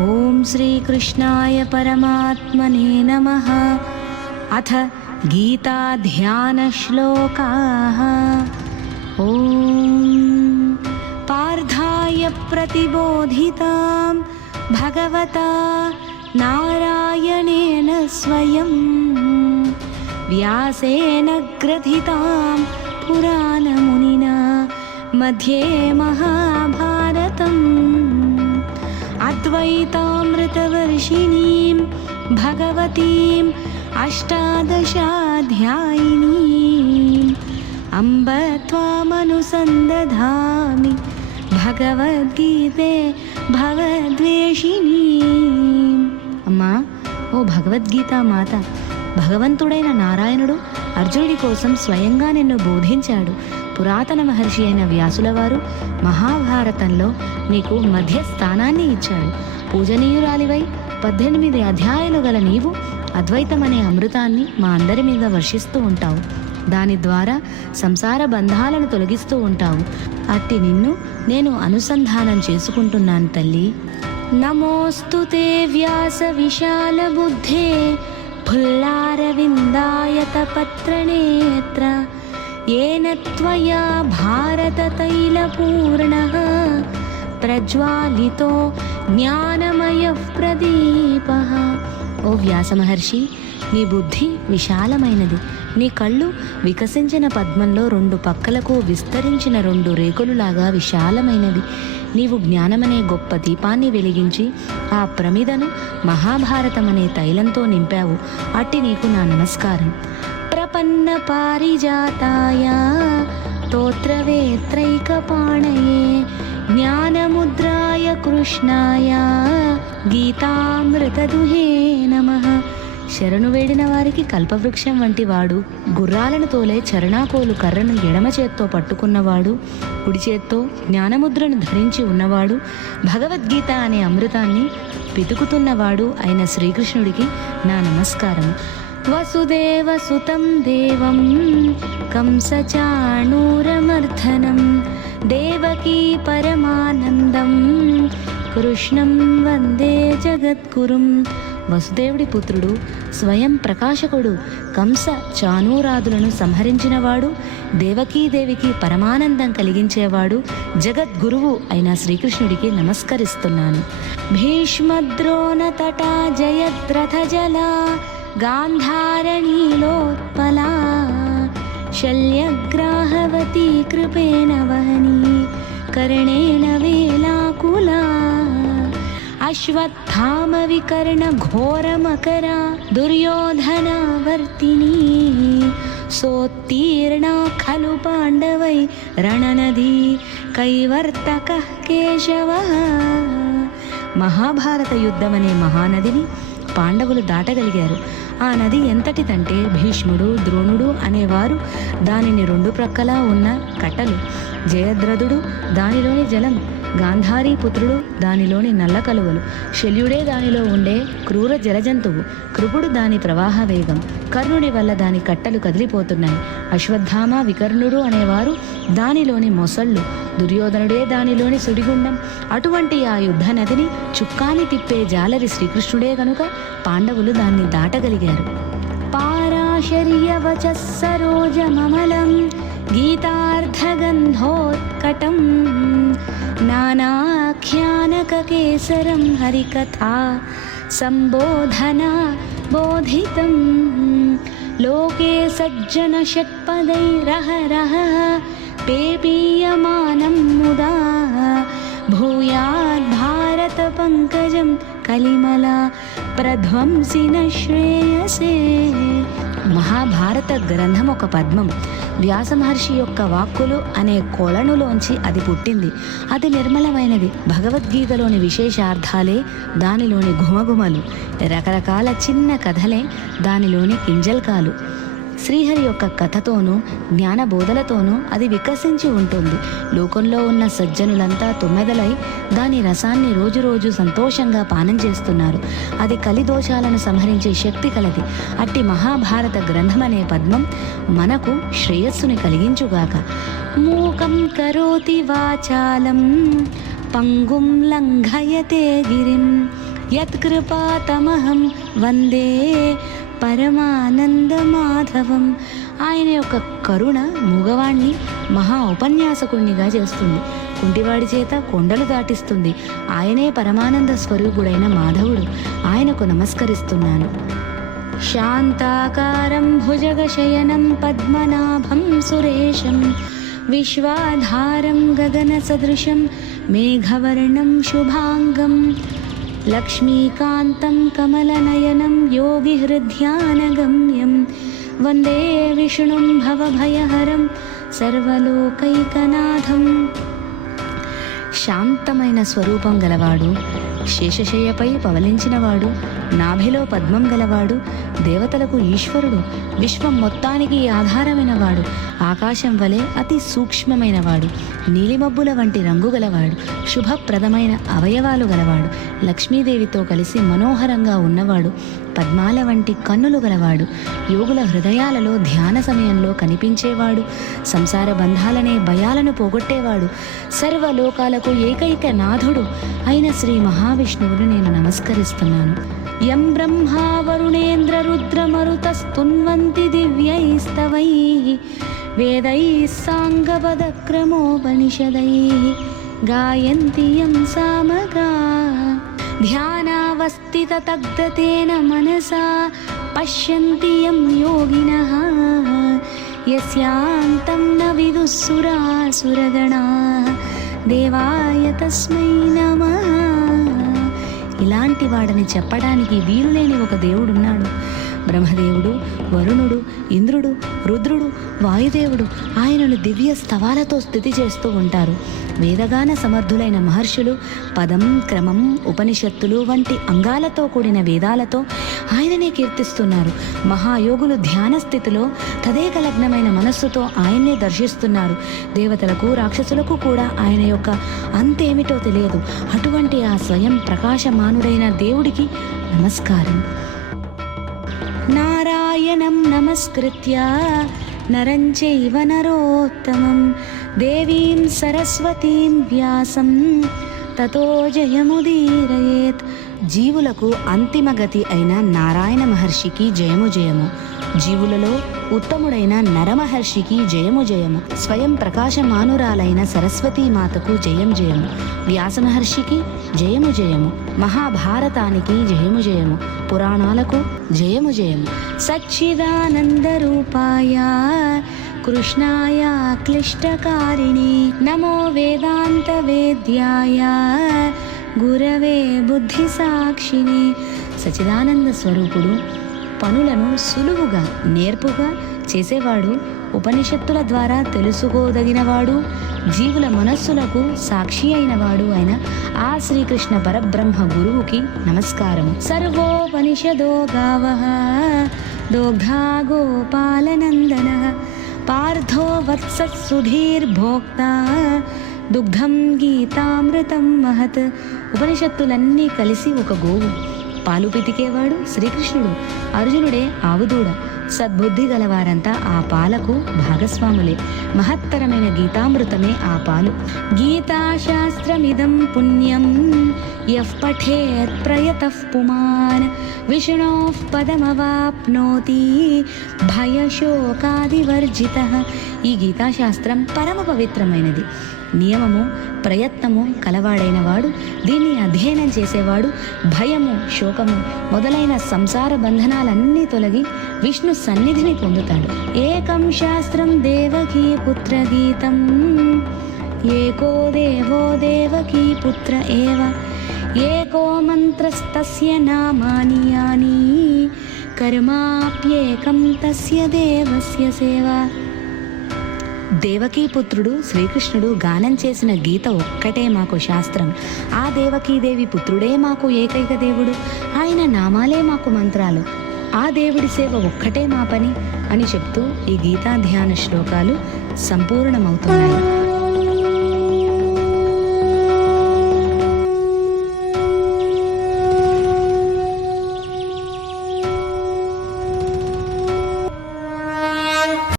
ॐ श्रीकृष्णाय परमात्मने नमः। अथ गीताध्यानश्लोकाः। ॐ पार्थाय प्रतिबोधितां भगवता नारायणेन स्वयं। व्यासेन ग्रथितां पुराणमुनिना मध्ये महाभारतम् अद्वैतामृतवर्षिणीं भगवतीम् अष्टादशाध्यायिनीम् अम्ब त्वामनुसन्दधामि భగవద్గీతే భగవద్వేషిణి అమ్మా ఓ భగవద్గీత మాత భగవంతుడైన నారాయణుడు అర్జునుడి కోసం స్వయంగా నిన్ను బోధించాడు పురాతన మహర్షి అయిన వ్యాసుల వారు మహాభారతంలో నీకు మధ్య స్థానాన్ని ఇచ్చాడు పూజనీయురాలివై పద్దెనిమిది అధ్యాయాలు గల నీవు అద్వైతమనే అమృతాన్ని మా అందరి మీద వర్షిస్తూ ఉంటావు. దాని ద్వారా సంసార బంధాలను తొలగిస్తూ ఉంటావు. అట్టి నిన్ను నేను అనుసంధానం చేసుకుంటున్నాను తల్లి. నమోస్తు వ్యాస విశాల బుద్ధే. ఫుల్లారవిందాయత పత్రనేత్ర. येन त्वया భారత తైలపూర్ణ ప్రజ్వాలితో జ్ఞానమయ ప్రదీప ఓ వ్యాస మహర్షి నీ బుద్ధి విశాలమైనది. నీ కళ్ళు వికసించిన పద్మంలో రెండు పక్కలకు విస్తరించిన రెండు రేకులులాగా విశాలమైనవి. నీవు జ్ఞానమనే గొప్ప దీపాన్ని వెలిగించి ఆ ప్రమిదను మహాభారతమనే తైలంతో నింపావు. అట్టి నీకు నా నమస్కారం. ప్రపన్న పారిజాతాయ తోత్రవేత్రైకపాణయే జ్ఞానముద్రాయ కృష్ణాయ గీతామృతదుహే నమః. శరణు వేడిన వారికి కల్పవృక్షం వంటి వాడు గుర్రాలను తోలే చరణాకోలు కర్రను ఎడమ చేత్తో పట్టుకున్నవాడు కుడి చేత్తో జ్ఞానముద్రను ధరించి ఉన్నవాడు భగవద్గీత అనే అమృతాన్ని పితుకుతున్నవాడు అయిన శ్రీకృష్ణుడికి నా నమస్కారం వసుదేవ సుతం దేవం కంసచాణూరమర్ధనం దేవకీ పరమానందం కృష్ణం వందే జగద్గురుం వసుదేవుడి పుత్రుడు స్వయం ప్రకాశకుడు కంస చానూరాదులను సంహరించినవాడు దేవకీదేవికి పరమానందం కలిగించేవాడు జగద్గురువు అయిన శ్రీకృష్ణుడికి నమస్కరిస్తున్నాను. భీష్మద్రోణ తటా జయద్రథ జలా గాంధారణీలోత్పలా శల్యగ్రాహవతి కృపేణ వహనీ కర్ణేన వేలాకులా అశ్వత్థామ వికర్ణ ఘోరమకరా దుర్యోధనావర్తిని సోత్తీర్ణా ఖలు పాండవై రణనది కైవర్తక కేశవ మహాభారత యుద్ధమనే మహానదిని పాండవులు దాటగలిగారు ఆ నది ఎంతటిదంటే భీష్ముడు ద్రోణుడు అనేవారు దానిని రెండు ప్రక్కలా ఉన్న కట్టలు జయద్రథుడు దానిలోని జలం గాంధారీ పుత్రుడు దానిలోని నల్ల కలువలు. శల్యుడే దానిలో ఉండే క్రూర జలజంతువు. కృపుడు దాని ప్రవాహ వేగం. కర్ణుడి వల్ల దాని కట్టలు కదిలిపోతున్నాయి. అశ్వత్థామ వికర్ణుడు అనేవారు దానిలోని మొసళ్ళు. దుర్యోధనుడే దానిలోని సుడిగుండం. అటువంటి ఆ యుద్ధ నదిని చుక్కాని తిప్పే జాలరి శ్రీకృష్ణుడే గనుక పాండవులు దాన్ని దాటగలిగారు. పారాశర్యవచ సరోజమమలం గీతార్థగంధోత్కటం. नानाख्यानकेसरं हरिकथा सम्बोधना बोधितं। लोके सज्जनषट्पदैरहरः पेपीयमानं मुदा भूयाद्भारतपङ्कजं कलिमला प्रध्वंसि न श्रेयसे మహాభారత గ్రంథం ఒక పద్మం. వ్యాస మహర్షి యొక్క వాక్కులు అనే కొలనులోంచి అది పుట్టింది. అది నిర్మలమైనది భగవద్గీతలోని విశేషార్థాలే దానిలోని ఘుమఘుమలు. రకరకాల చిన్న కథలే దానిలోని కింజల్కాలు. శ్రీహరి యొక్క కథతోనూ జ్ఞాన బోధలతోనూ అది వికసించి ఉంటుంది. లోకంలో ఉన్న సజ్జనులంతా తుమ్మెదలై దాని రసాన్ని రోజు రోజు సంతోషంగా పానం చేస్తున్నారు. అది కలిదోషాలను సంహరించే శక్తి కలది. అట్టి మహాభారత గ్రంథమనే పద్మం మనకు శ్రేయస్సుని కలిగించుగాక. మూకం కరోతి వాచాలం పంగుం లంఘయతే గిరిం యత్కృపాతమహం వందే పరమానంద మాధవం ఆయన యొక్క కరుణ మూగవాణ్ణి మహా ఉపన్యాసకుణ్ణిగా చేస్తుంది. కుంటివాడి చేత కొండలు దాటిస్తుంది. ఆయనే పరమానంద స్వరూపుడైన మాధవుడు. ఆయనకు నమస్కరిస్తున్నాను. శాంతాకారం భుజగశయనం పద్మనాభం సురేశం. విశ్వాధారం గగన సదృశం మేఘవర్ణం శుభాంగం. లక్ష్మీకాంతం కమలనయనం యోగిహృద్యానగమ్యం వందే విష్ణుం భవభయహరం సర్వలోకైకనాథం శాంతమైన స్వరూపం గలవాడు శేషశయ్యపై పవలించినవాడు నాభిలో పద్మం గలవాడు దేవతలకు ఈశ్వరుడు విశ్వం మొత్తానికి ఆధారమైనవాడు ఆకాశం వలె అతి సూక్ష్మమైనవాడు నీలిమబ్బుల వంటి రంగు గలవాడు శుభప్రదమైన అవయవాలు గలవాడు లక్ష్మీదేవితో కలిసి మనోహరంగా ఉన్నవాడు పద్మాల వంటి కన్నులు గలవాడు. యోగుల హృదయాలలో ధ్యాన సమయంలో కనిపించేవాడు. సంసార బంధాలనే భయాలను పోగొట్టేవాడు. సర్వలోకాలకు ఏకైక నాథుడు అయిన శ్రీ మహావిష్ణువును నేను నమస్కరిస్తున్నాను. యం బ్రహ్మా వరుణేంద్ర రుద్రమరుతస్తున్వంతి దివ్యైస్తవై వేదై సాంగపదక్రమోపనిషదై గాయంతి యం సామ ध्यानावस्थिततग्धतेन मनसा पश्यन्ति यं योगिनः यस्यान्तं न विदुःसुरासुरगणाः దేవాయ తస్మై నమః ఇలాంటి వాడని చెప్పడానికి వీలులేని ఒక దేవుడున్నాడు బ్రహ్మదేవుడు వరుణుడు ఇంద్రుడు రుద్రుడు వాయుదేవుడు ఆయనను దివ్య స్తవాలతో స్థితి చేస్తూ ఉంటారు. వేదగాన సమర్థులైన మహర్షులు పదం క్రమం ఉపనిషత్తులు వంటి అంగాలతో కూడిన వేదాలతో ఆయననే కీర్తిస్తున్నారు. మహాయోగులు ధ్యాన స్థితిలో తదేకలగ్నమైన మనస్సుతో ఆయన్నే దర్శిస్తున్నారు. దేవతలకు రాక్షసులకు కూడా ఆయన యొక్క అంతేమిటో తెలియదు. అటువంటి ఆ స్వయం ప్రకాశమానుడైన దేవుడికి నమస్కారం. నారాయణం నమస్కృత్య నరంచైవ నరోత్తమం దేవీం సరస్వతీం వ్యాసం తతో జయముదీరయేత్ జీవులకు అంతిమ గతి అయిన నారాయణ మహర్షికి జయము జయము జీవులలో ఉత్తముడైన నరమహర్షికి జయము జయము స్వయం ప్రకాశమానురాలైన సరస్వతీమాతకు జయం జయము వ్యాసమహర్షికి జయము జయము మహాభారతానికి జయము జయము పురాణాలకు జయము జయము. సచ్చిదానందరూపాయ కృష్ణాయ క్లిష్టకారిణి నమో వేదాంత వేద్యాయ గురవే బుద్ధి సాక్షిని సచిదానంద స్వరూపుడు పనులను సులువుగా నేర్పుగా చేసేవాడు ఉపనిషత్తుల ద్వారా తెలుసుకోదగినవాడు జీవుల మనస్సులకు సాక్షి అయినవాడు అయిన ఆ శ్రీకృష్ణ పరబ్రహ్మ గురువుకి నమస్కారం సర్వోపనిషదో గావ దోగ్ధా గోపాలనందన పార్థో వత్సత్సుధీర్భోక్త దుగ్ధం గీతామృతం మహత్. ఉపనిషత్తులన్నీ కలిసి ఒక గోవు. పాలు పితికేవాడు శ్రీకృష్ణుడు. అర్జునుడే ఆవుదూడ. సద్బుద్ధి గలవారంతా ఆ పాలకు భాగస్వాములే. మహత్తరమైన గీతామృతమే ఆ పాలు. గీతాశాస్త్రమిదం పుణ్యం. యః పఠేత్ ప్రయత పుమాన్. విష్ణో పదమవాప్నోతి. భయశోకాదివర్జిత. ఈ గీతాశాస్త్రం పరమ పవిత్రమైనది. నియమము ప్రయత్నము కలవాడైన వాడు దీన్ని అధ్యయనం చేసేవాడు భయము శోకము మొదలైన సంసార బంధనాలన్నీ తొలగి విష్ణు సన్నిధిని పొందుతాడు. ఏకం శాస్త్రం దేవకీ పుత్ర గీతం ఏకో దేవో దేవకీ పుత్ర ఏవ. ఏకో మంత్రస్తస్య నామాని యాని. కర్మాప్యేకం తస్య దేవస్య సేవా. దేవకీపుత్రుడు శ్రీకృష్ణుడు గానం చేసిన గీత ఒక్కటే మాకు శాస్త్రం. ఆ దేవకీదేవి పుత్రుడే మాకు ఏకైక దేవుడు. ఆయన నామాలే మాకు మంత్రాలు. ఆ దేవుడి సేవ ఒక్కటే మా పని అని చెప్తూ ఈ గీతా ధ్యాన శ్లోకాలు సంపూర్ణమవుతున్నాయి.